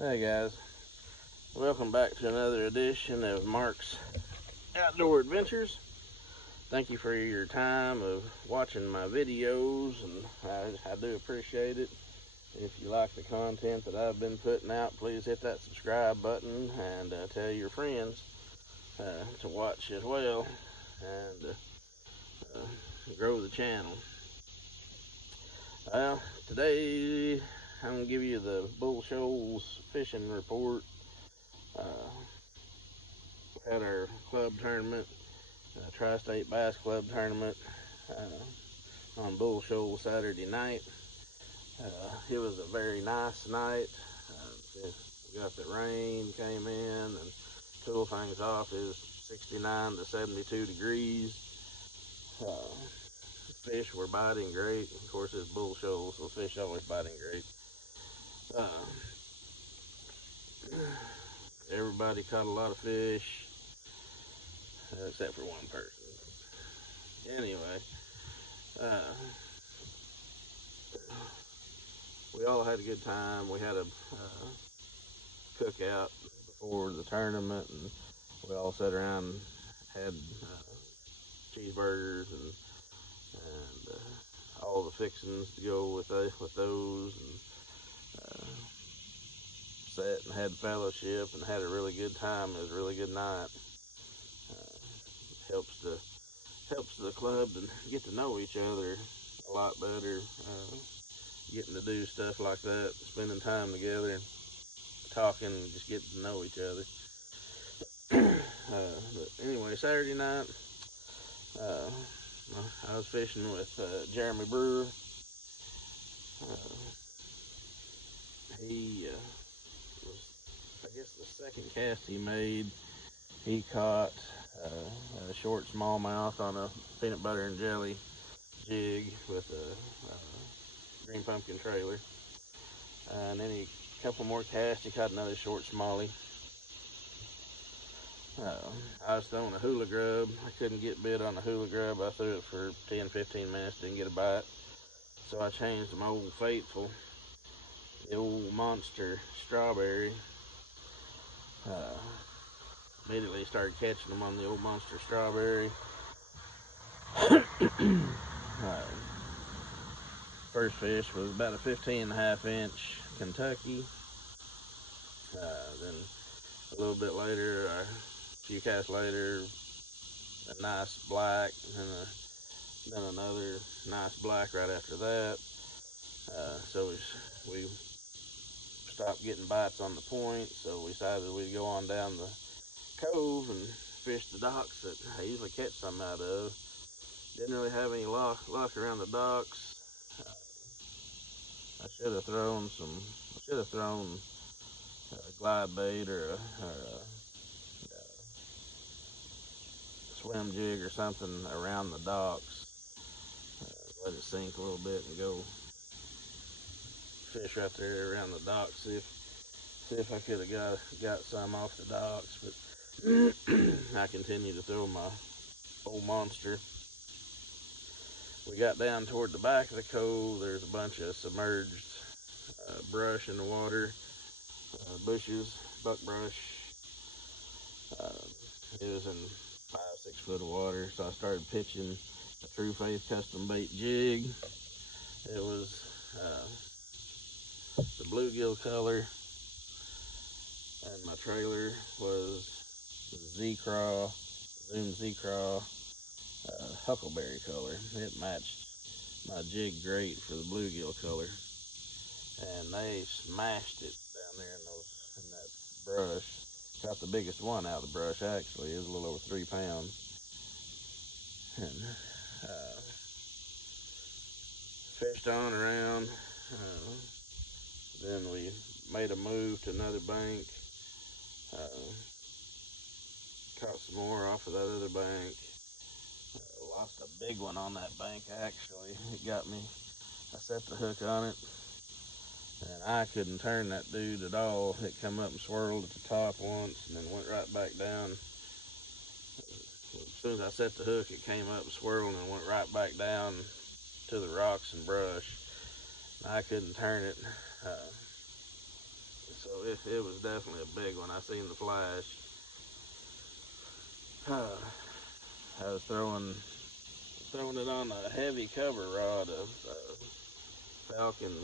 Hey guys, welcome back to another edition of Mark's Outdoor Adventures. Thank you for your time of watching my videos, and I do appreciate it. If you like the content that I've been putting out, please hit that subscribe button and tell your friends to watch as well and grow the channel. Well, today I'm going to give you the Shoals fishing report. We had our club tournament, Tri-State Bass Club tournament on Shoals Saturday night. It was a very nice night. We got the rain came in and cool things off. It was 69 to 72 degrees. Fish were biting great. Of course, it's Shoals, so fish always biting great. Everybody caught a lot of fish, except for one person. Anyway, we all had a good time. We had a cookout before the tournament, and we all sat around and had cheeseburgers and all the fixings to go with those, and sat and had fellowship and had a really good time. It was a really good night. Helps the club to get to know each other a lot better. Getting to do stuff like that, spending time together, talking, just getting to know each other. But anyway, Saturday night, I was fishing with Jeremy Brewer. He was, I guess, the second cast he made. He caught a short smallmouth on a peanut butter and jelly jig with a green pumpkin trailer. And then a couple more casts, he caught another short smallie. I was throwing a hula grub. I couldn't get bit on the hula grub. I threw it for 10-15 minutes, didn't get a bite. So I changed to my old faithful, the old monster strawberry. Immediately started catching them on the old monster strawberry. First fish was about a 15.5-inch Kentucky. Then a little bit later, a few casts later, a nice black, and then another nice black right after that. So we stopped getting bites on the point, so we decided we'd go on down the cove and fish the docks that I usually catch some out of. Didn't really have any luck around the docks. I should have thrown glide bait or a swim jig or something around the docks. Let it sink a little bit and go fish right there around the docks. See if I could have got some off the docks, but I continued to throw my old monster. We got down toward the back of the cove. There's a bunch of submerged brush in the water, bushes, buckbrush. It was in 5-6 foot of water, so I started pitching a True Faith custom bait jig. It was the bluegill color, and my trailer was Z-Craw, Zoom Z-Craw, huckleberry color. It matched my jig great for the bluegill color, and they smashed it down there in that brush. Got the biggest one out of the brush, actually. It was a little over 3 pounds. And fished on around. Then we made a move to another bank. Caught some more off of that other bank. Lost a big one on that bank, actually. It got me. I set the hook on it, and I couldn't turn that dude at all. It come up and swirled at the top once, and then went right back down. As soon as I set the hook, it came up and swirled and went right back down to the rocks and brush. I couldn't turn it. So it was definitely a big one. I seen the flash. I was throwing it on a heavy cover rod, a Falcon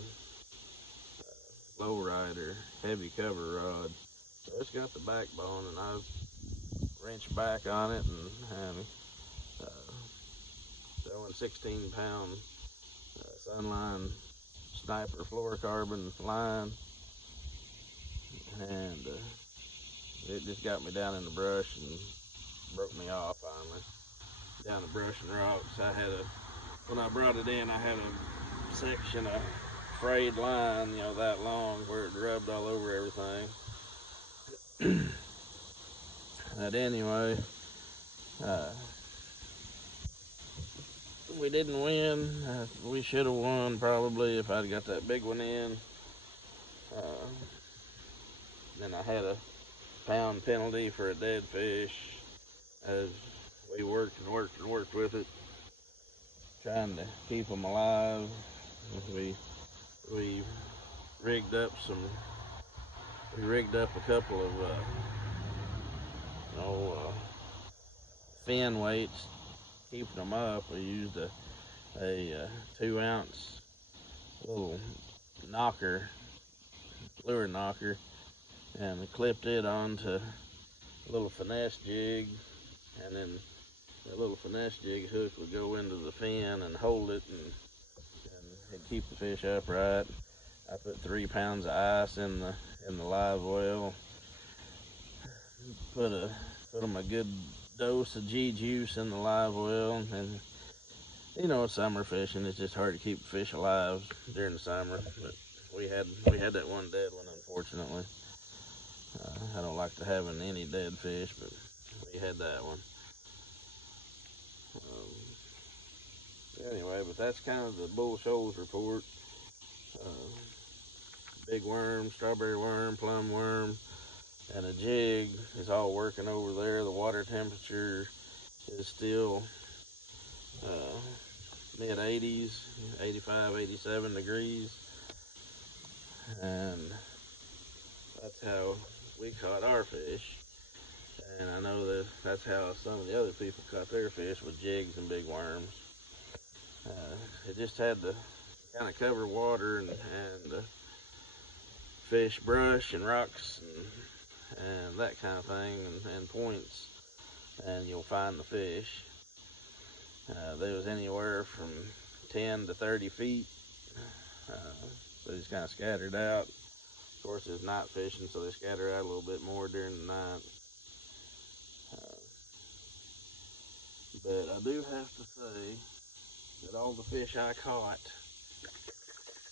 lowrider heavy cover rod. So it's got the backbone, and I wrenched back on it and uh, throwing 16-pound Sunline Sniper fluorocarbon line, and it just got me down in the brush and broke me off finally. Down the brush and rocks. When I brought it in, I had a section of frayed line, that long, where it rubbed all over everything. But anyway, we didn't win. We should have won probably if I'd got that big one in. Then I had a pound penalty for a dead fish as we worked with it, trying to keep them alive. We rigged up a couple of fin weights, keeping them up. We used a 2-ounce little knocker, lure knocker, and clipped it onto a little finesse jig, and then that little finesse jig hook would go into the fin and hold it and keep the fish upright. I put 3 pounds of ice in the live well. Put them a good dose of G juice in the live well, and summer fishing, it's just hard to keep fish alive during the summer. But we had that one dead one, unfortunately. I don't like to having any dead fish, but we had that one. Anyway, but that's kind of the Bull Shoals report. Big worm, strawberry worm, plum worm, and a jig is all working over there. The water temperature is still mid 80s, 85, 87 degrees. And that's how we caught our fish. And I know that's how some of the other people caught their fish, with jigs and big worms. It just had to kind of cover water and fish brush and rocks and that kind of thing, and points, and you'll find the fish. They was anywhere from 10 to 30 feet. They just kind of scattered out. Of course, it's night fishing, so they scatter out a little bit more during the night. But I do have to say that all the fish I caught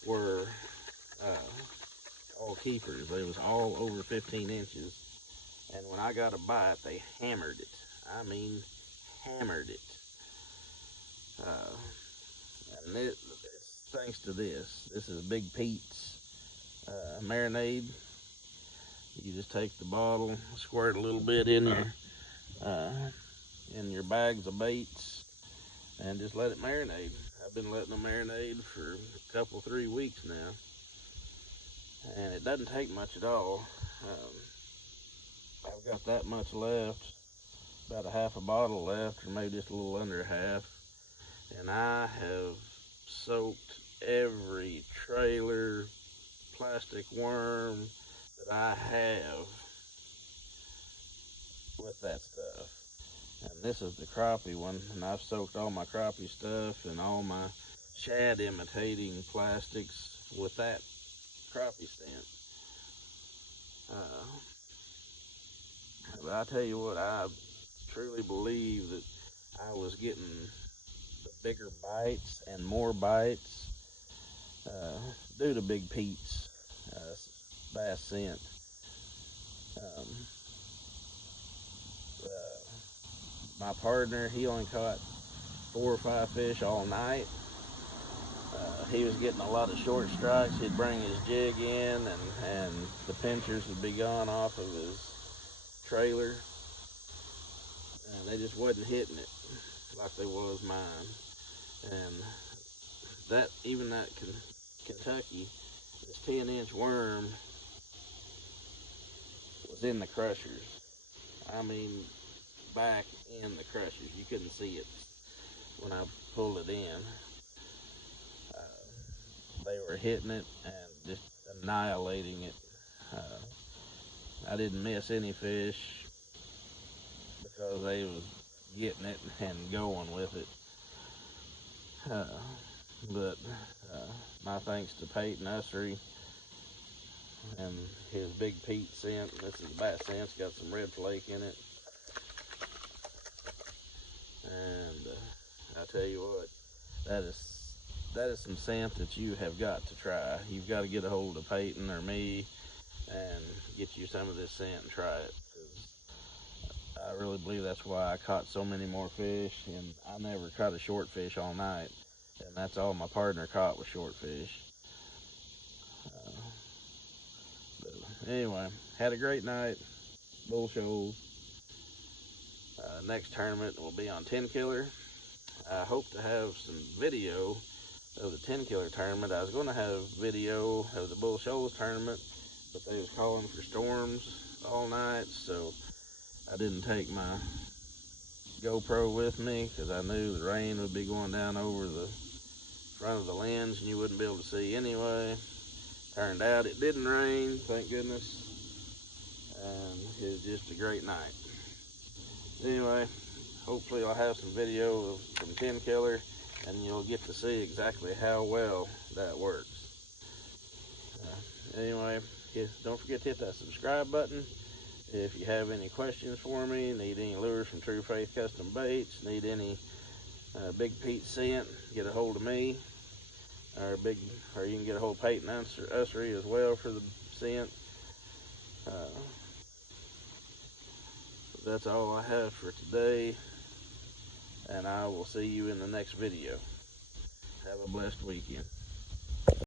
were all keepers. They was all over 15 inches. And when I got a bite, they hammered it. I mean, hammered it. And it's thanks to this. This is Big Pete's marinade. You just take the bottle, squirt a little bit in your bags of baits, and just let it marinate. I've been letting them marinate for a couple, 3 weeks now, and it doesn't take much at all. I've got that much left, about a half a bottle left, or maybe just a little under a half, and I have soaked every trailer plastic worm that I have with that stuff. And this is the crappie one, and I've soaked all my crappie stuff and all my shad imitating plastics with that crappie scent. But I tell you what, I truly believe that I was getting the bigger bites and more bites due to Big Pete's bass scent. Um, my partner, he only caught 4 or 5 fish all night. He was getting a lot of short strikes. He'd bring his jig in, and the pinchers would be gone off of his trailer, and they just wasn't hitting it like they was mine. And even that Kentucky, this 10-inch worm, was in the crushers. I mean, back in the crushers. You couldn't see it when I pulled it in. They were hitting it and just annihilating it. I didn't miss any fish because they was getting it and going with it. Uh, but my thanks to Peyton Ussery and his Big Pete scent. This is bass scent. It's got some red flake in it. And I tell you what, that is some scent that you have got to try. You've got to get a hold of Peyton or me and get you some of this scent and try it. I really believe that's why I caught so many more fish, and I never caught a short fish all night, and that's all my partner caught was short fish. But anyway, had a great night, Bull Shoals. Next tournament will be on 10 killer. I hope to have some video of the 10 killer tournament. I was going to have video of the Bull Shoals tournament, but they was calling for storms all night, so I didn't take my GoPro with me because I knew the rain would be going down over the front of the lens and you wouldn't be able to see anyway. Turned out it didn't rain, thank goodness, and it was just a great night. Anyway, hopefully I'll have some video from 10 killer and you'll get to see exactly how well that works. Anyway, don't forget to hit that subscribe button. If you have any questions for me, need any lures from True Faith Custom Baits, need any Big Pete scent, get a hold of me. Or you can get a hold of Peyton Ussery as well for the scent. That's all I have for today, and I will see you in the next video. Have a blessed weekend.